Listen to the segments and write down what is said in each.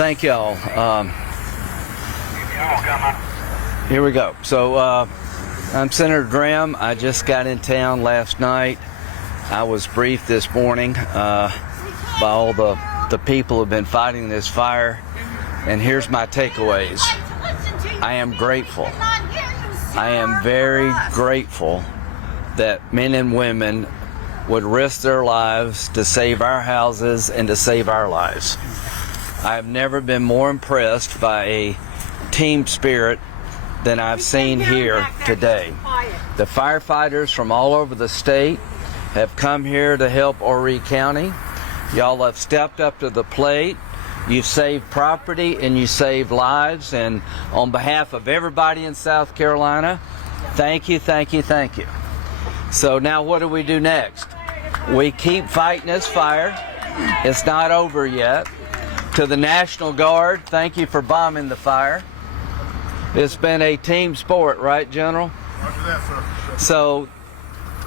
thank y'all. Here we go. So I'm Senator Graham. I just got in town last night. I was briefed this morning by all the people who have been fighting this fire. And here's my takeaways. I am grateful. I am very grateful that men and women would risk their lives to save our houses and to save our lives. I have never been more impressed by a team spirit than I've seen here today. The firefighters from all over the state have come here to help Horry County. Y'all have stepped up to the plate. You've saved property and you saved lives. And on behalf of everybody in South Carolina, thank you, thank you, thank you. So now what do we do next? We keep fighting this fire. It's not over yet. To the National Guard, thank you for bombing the fire. It's been a team sport, right, General? After that, sir. So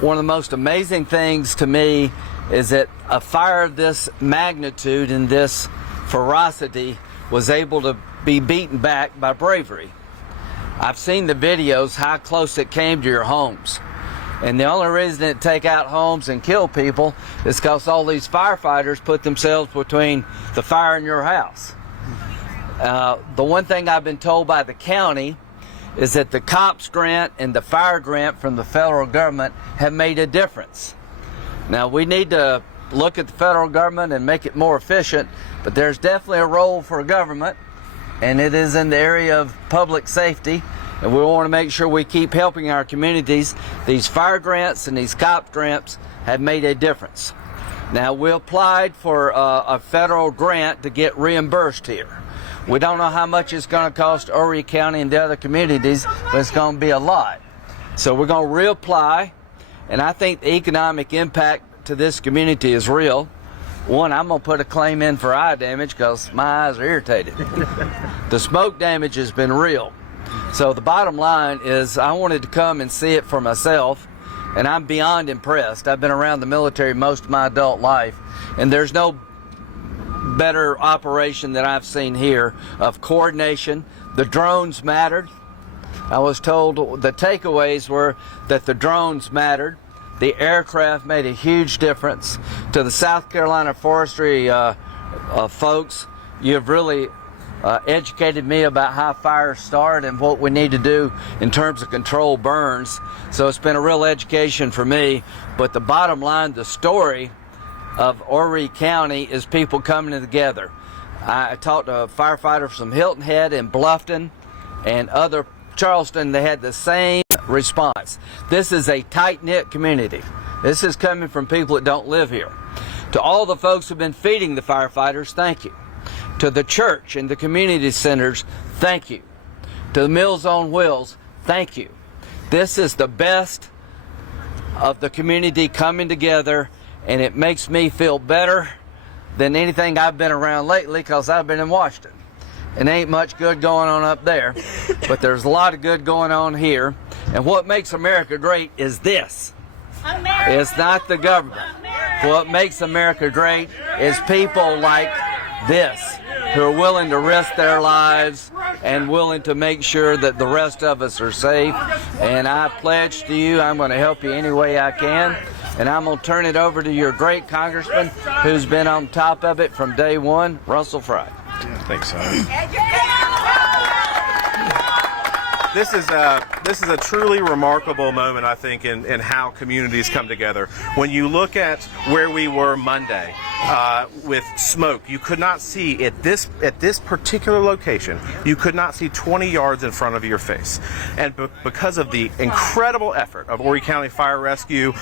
one of the most amazing things to me is that a fire of this magnitude and this ferocity was able to be beaten back by bravery. I've seen the videos how close it came to your homes. And the only reason it take out homes and kill people is because all these firefighters put themselves between the fire and your house. The one thing I've been told by the county is that the COPS grant and the fire grant from the federal government have made a difference. Now we need to look at the federal government and make it more efficient, but there's definitely a role for government, and it is in the area of public safety, and we want to make sure we keep helping our communities. These fire grants and these COPS grants have made a difference. Now we applied for a federal grant to get reimbursed here. We don't know how much it's going to cost Horry County and the other communities, but it's going to be a lot. So we're going to reapply, and I think the economic impact to this community is real. One, I'm going to put a claim in for eye damage because my eyes are irritated. The smoke damage has been real. So the bottom line is I wanted to come and see it for myself, and I'm beyond impressed. I've been around the military most of my adult life, and there's no better operation that I've seen here of coordination. The drones mattered. I was told the takeaways were that the drones mattered. The aircraft made a huge difference. To the South Carolina forestry folks, you've really educated me about how fires start and what we need to do in terms of control burns. So it's been a real education for me. But the bottom line, the story of Horry County is people coming together. I talked to a firefighter from Hilton Head and Bluffton and other Charleston. They had the same response. This is a tight-knit community. This is coming from people that don't live here. To all the folks who've been feeding the firefighters, thank you. To the church and the community centers, thank you. To the Meals on Wheels, thank you. This is the best of the community coming together, and it makes me feel better than anything I've been around lately because I've been in Washington. And ain't much good going on up there, but there's a lot of good going on here. And what makes America great is this. It's not the government. What makes America great is people like this who are willing to risk their lives and willing to make sure that the rest of us are safe. And I pledge to you, I'm going to help you any way I can. And I'm going to turn it over to your great congressman who's been on top of it from day one, Russell Fry. Thanks, son. This is a truly remarkable moment, I think, in how communities come together. When you look at where we were Monday with smoke, you could not see at this particular location. You could not see 20 yards in front of your face, and because of the incredible effort of Horry County Fire Rescue,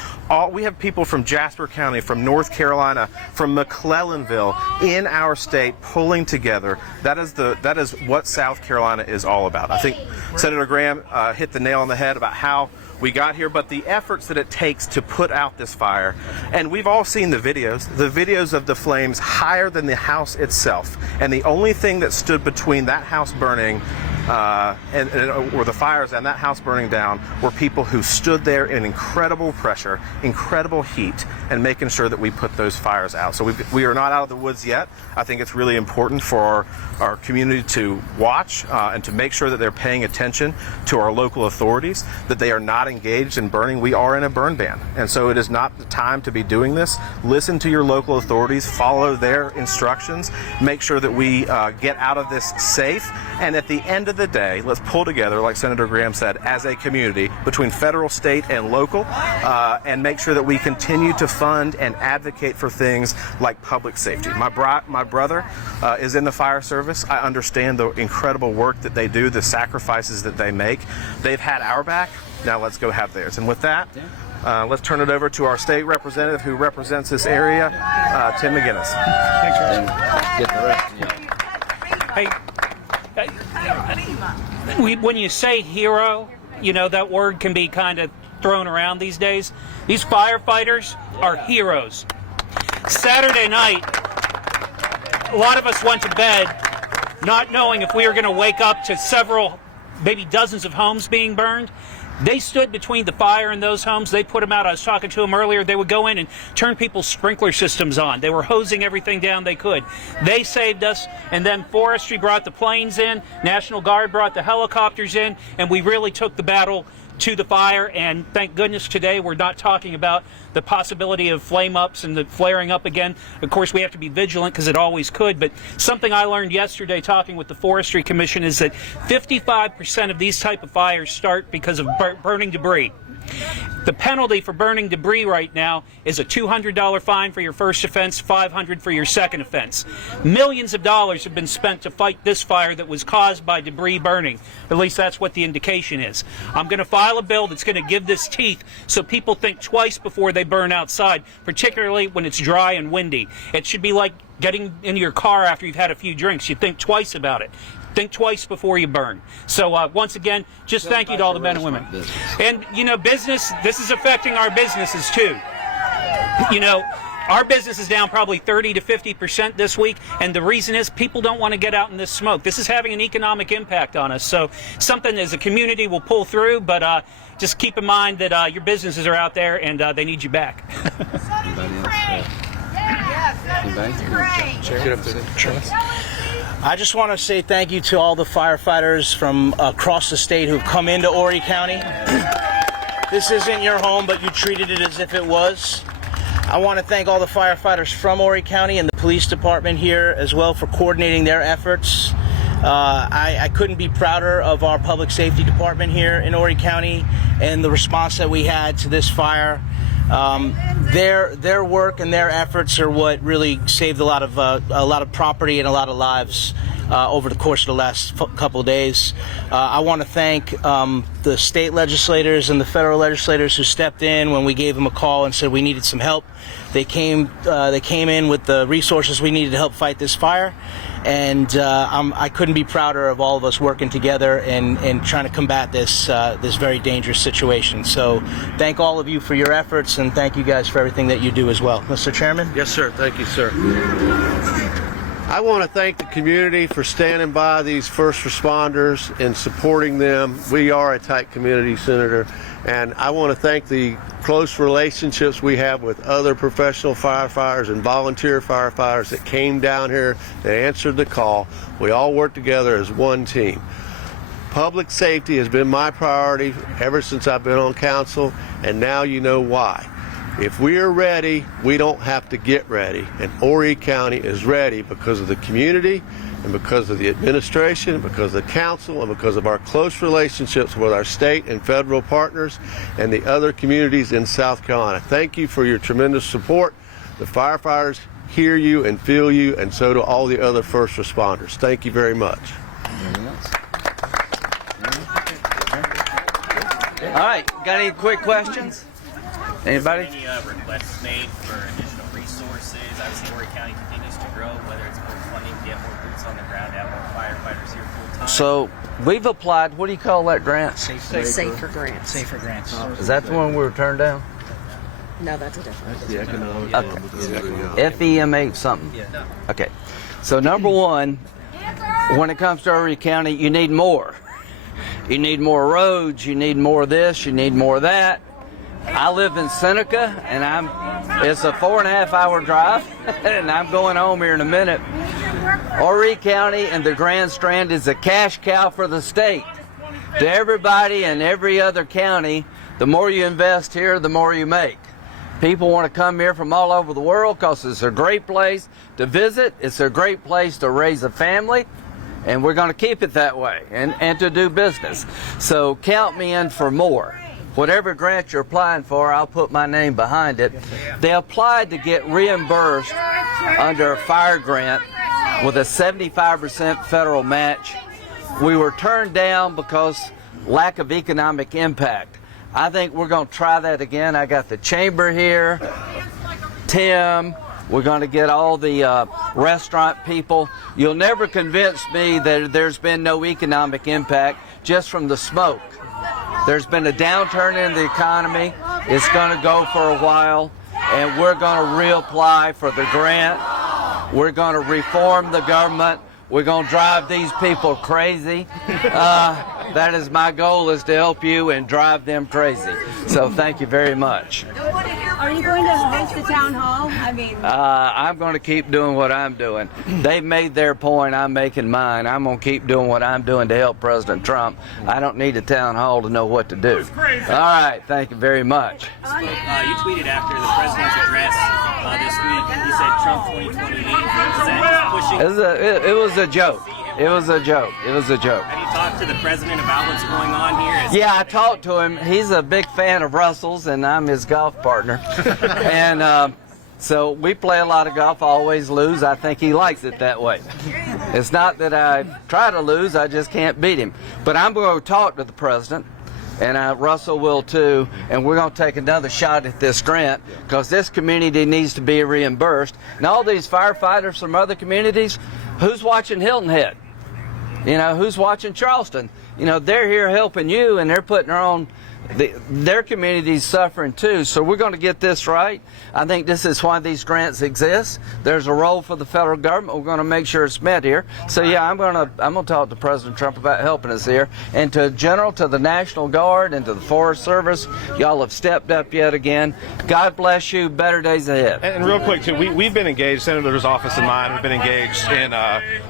we have people from Jasper County, from North Carolina, from McClellanville in our state pulling together. That is what South Carolina is all about. I think Senator Graham hit the nail on the head about how we got here, but the efforts that it takes to put out this fire. And we've all seen the videos of the flames higher than the house itself. And the only thing that stood between that house burning or the fires and that house burning down were people who stood there in incredible pressure, incredible heat, and making sure that we put those fires out. So we are not out of the woods yet. I think it's really important for our community to watch and to make sure that they're paying attention to our local authorities, that they are not engaged in burning. We are in a burn ban, and so it is not the time to be doing this. Listen to your local authorities, follow their instructions, make sure that we get out of this safe, and at the end of the day, let's pull together, like Senator Graham said, as a community between federal, state, and local, and make sure that we continue to fund and advocate for things like public safety. My brother is in the fire service. I understand the incredible work that they do, the sacrifices that they make. They've had our back. Now let's go have theirs. And with that, let's turn it over to our state representative who represents this area, Tim McGinnis. Thanks, Ryan. Get the rest. Hey, when you say hero, you know, that word can be kind of thrown around these days. These firefighters are heroes. Saturday night, a lot of us went to bed not knowing if we were going to wake up to several, maybe dozens of homes being burned. They stood between the fire and those homes. They put them out. I was talking to them earlier. They would go in and turn people's sprinkler systems on. They were hosing everything down they could. They saved us, and then forestry brought the planes in, National Guard brought the helicopters in, and we really took the battle to the fire. And thank goodness today we're not talking about the possibility of flame ups and the flaring up again. Of course, we have to be vigilant because it always could, but something I learned yesterday talking with the Forestry Commission is that 55% of these type of fires start because of burning debris. The penalty for burning debris right now is a $200 fine for your first offense, $500 for your second offense. Millions of dollars have been spent to fight this fire that was caused by debris burning. At least that's what the indication is. I'm going to file a bill that's going to give this teeth so people think twice before they burn outside, particularly when it's dry and windy. It should be like getting into your car after you've had a few drinks. You think twice about it. Think twice before you burn. So once again, just thank you to all the men and women. And, you know, business, this is affecting our businesses too. You know, our business is down probably 30 to 50% this week, and the reason is people don't want to get out in this smoke. This is having an economic impact on us. So something as a community will pull through, but just keep in mind that your businesses are out there and they need you back. I just want to say thank you to all the firefighters from across the state who've come into Horry County. This isn't your home, but you treated it as if it was. I want to thank all the firefighters from Horry County and the police department here as well for coordinating their efforts. I couldn't be prouder of our public safety department here in Horry County and the response that we had to this fire. Their work and their efforts are what really saved a lot of property and a lot of lives over the course of the last couple of days. I want to thank the state legislators and the federal legislators who stepped in when we gave them a call and said we needed some help. They came in with the resources we needed to help fight this fire. And I couldn't be prouder of all of us working together and trying to combat this very dangerous situation. So thank all of you for your efforts, and thank you guys for everything that you do as well. Mr. Chairman? Yes, sir. Thank you, sir. I want to thank the community for standing by these first responders and supporting them. We are a tight community, Senator, and I want to thank the close relationships we have with other professional firefighters and volunteer firefighters that came down here, that answered the call. We all work together as one team. Public safety has been my priority ever since I've been on council, and now you know why. If we are ready, we don't have to get ready, and Horry County is ready because of the community and because of the administration, because of the council, and because of our close relationships with our state and federal partners and the other communities in South Carolina. Thank you for your tremendous support. The firefighters hear you and feel you, and so do all the other first responders. Thank you very much. All right, got any quick questions? Anybody? Any requests made for additional resources? Obviously, Horry County continues to grow, whether it's more funding to get more boots on the ground, have more firefighters here full time. So we've applied. What do you call that grant? Safer grants. Safer grants. Is that the one we were turned down? No, that's a different. The economic. FEMA something. Yeah. Okay. So number one, when it comes to Horry County, you need more. You need more roads. You need more of this. You need more of that. I live in Seneca, and it's a 4.5-hour drive, and I'm going home here in a minute. Horry County and the Grand Strand is a cash cow for the state. To everybody in every other county, the more you invest here, the more you make. People want to come here from all over the world because it's a great place to visit. It's a great place to raise a family, and we're going to keep it that way and to do business. So count me in for more. Whatever grant you're applying for, I'll put my name behind it. They applied to get reimbursed under a fire grant with a 75% federal match. We were turned down because lack of economic impact. I think we're going to try that again. I got the chamber here, Tim. We're going to get all the restaurant people. You'll never convince me that there's been no economic impact just from the smoke. There's been a downturn in the economy. It's going to go for a while, and we're going to reapply for the grant. We're going to reform the government. We're going to drive these people crazy. That is my goal, is to help you and drive them crazy. So thank you very much. Are you going to host the town hall? I'm going to keep doing what I'm doing. They've made their point. I'm making mine. I'm going to keep doing what I'm doing to help President Trump. I don't need a town hall to know what to do. All right. Thank you very much. You tweeted after the president's address this week. You said Trump 2028. Is that just pushing? It was a joke. It was a joke. It was a joke. Have you talked to the president about what's going on here? Yeah, I talked to him. He's a big fan of Russell's, and I'm his golf partner. And so we play a lot of golf. I always lose. I think he likes it that way. It's not that I try to lose. I just can't beat him. But I'm going to talk to the president, and Russell will too, and we're going to take another shot at this grant because this community needs to be reimbursed. And all these firefighters from other communities, who's watching Hilton Head? You know, who's watching Charleston? You know, they're here helping you, and they're putting their community's suffering too. So we're going to get this right. I think this is why these grants exist. There's a role for the federal government. We're going to make sure it's met here. So yeah, I'm going to talk to President Trump about helping us here, and to the National Guard, and to the Forest Service. Y'all have stepped up yet again. God bless you. Better days ahead. And real quick too, we've been engaged. Senator's office and mine have been engaged in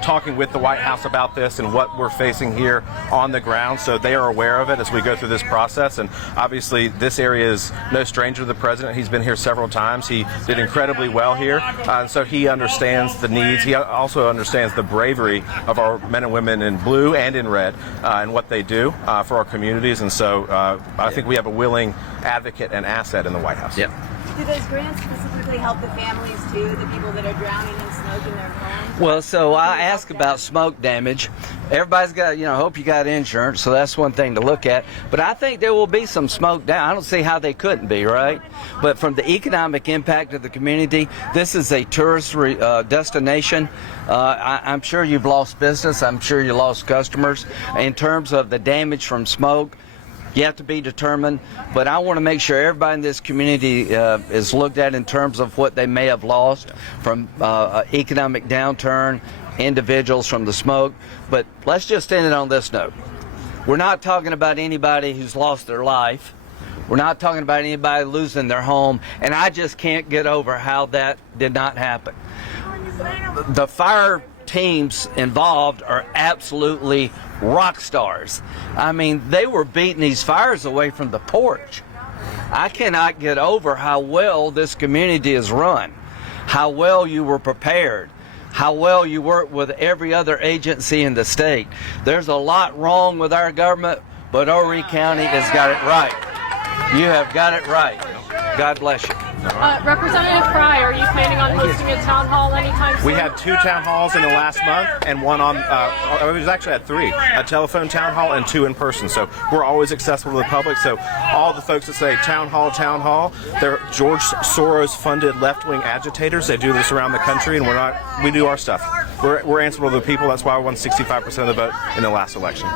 talking with the White House about this and what we're facing here on the ground. So they are aware of it as we go through this process. And obviously, this area is no stranger to the president. He's been here several times. He did incredibly well here. And so he understands the needs. He also understands the bravery of our men and women in blue and in red and what they do for our communities. And so I think we have a willing advocate and asset in the White House. Yeah. Do those grants specifically help the families too, the people that are drowning in smoke in their homes? Well, so I ask about smoke damage. Everybody's got, hope you got insurance, so that's one thing to look at. But I think there will be some smoke down. I don't see how they couldn't be, right? But from the economic impact of the community, this is a tourist destination. I'm sure you've lost business. I'm sure you lost customers. In terms of the damage from smoke, you have to be determined, but I want to make sure everybody in this community is looked at in terms of what they may have lost from economic downturn, individuals from the smoke. But let's just end it on this note. We're not talking about anybody who's lost their life. We're not talking about anybody losing their home, and I just can't get over how that did not happen. The fire teams involved are absolutely rock stars. I mean, they were beating these fires away from the porch. I cannot get over how well this community is run, how well you were prepared, how well you work with every other agency in the state. There's a lot wrong with our government, but Horry County has got it right. You have got it right. God bless you. Representative Fry, are you planning on hosting a town hall anytime soon? We had 2 town halls in the last month, and one on, it was actually at 3, a telephone town hall and 2 in person. So we're always accessible to the public. So all the folks that say town hall, they're George Soros funded left-wing agitators. They do this around the country, and we do our stuff. We're answerable to the people. That's why I won 65% of the vote in the last election.